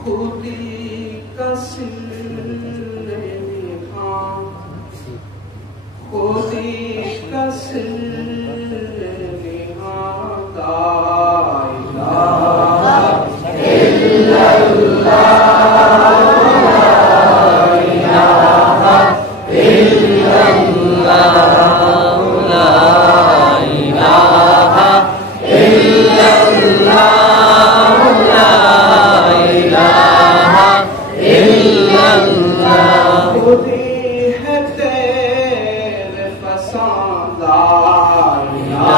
خودی کا سلحاں خودی کا سلحاں لا الہ الا اللہ لا الہ الا اللہ لا الہ الا اللہ لا الہ الا اللہ خودی ہے تیرے پسند لا الہ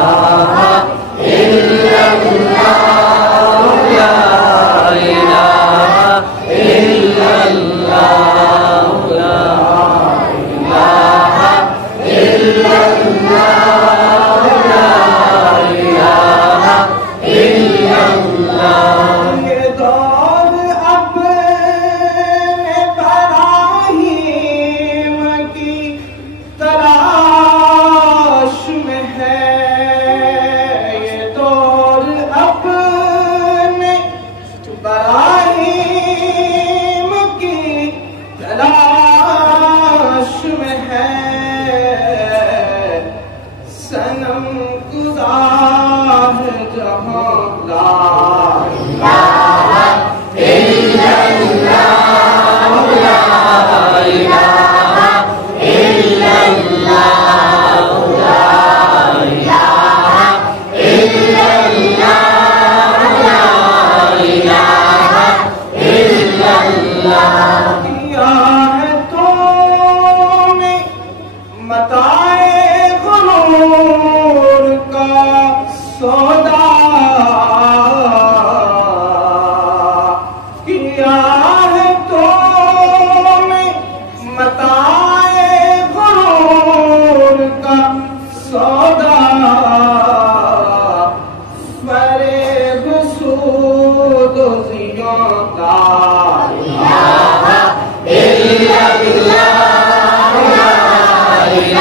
الا اللہ لا الہ الا اللہ لا الہ الا اللہ لا الہ الا اللہ یہ دور اپنے براہیم کی تلاش میں ہے یہ دور اپنے براہیم کی تلاش میں ہے صنم خدا ہے جہاں لا الہ الا اللہ لا الہ الا اللہ لا الہ الا اللہ لا الہ الا اللہ کیا ہے تو نے متاع غرور کا سودا کیا ہے تو نے متاع غرور کا سودا فریب سود و زیاں لا الہ الا اللہ لا الہ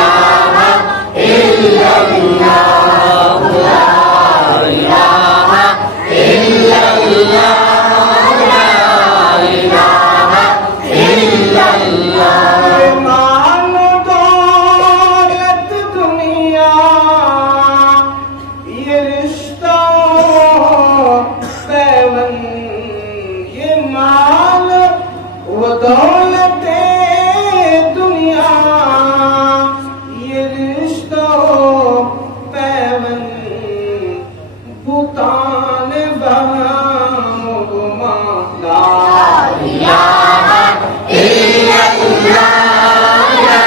الا اللہ لا الہ الا اللہ لا الہ الا اللہ مال دولت دنیا یہ رشتہ پیوند یہ مال و دولت دنیا یہ رشتہ پیوند بھوتان بہم و گمان لا الہ الا اللہ لا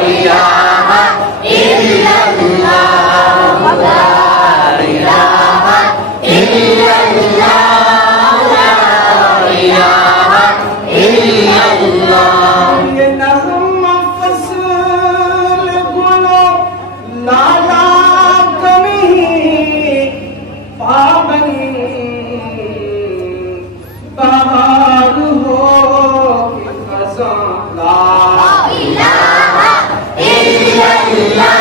الہ الا اللہ لا الہ الا اللہ لا الہ الا اللہ یہ نظم فصل گلو لالا کمی پابند بہار ہو کہ خزاں لا الہ الا اللہ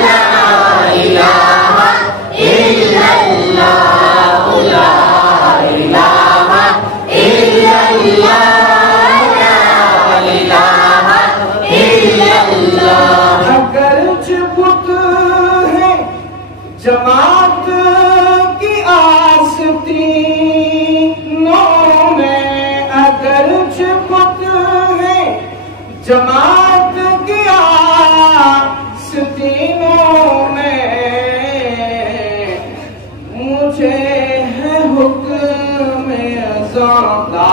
لا الہ الا اللہ لا الہ الا اللہ لا الہ الا اللہ اگرچہ بت ہے جماعت کی آستینوں میں اگرچہ بت ہے جماعت کی آستینوں میں مجھے ہے حکم اذاں لا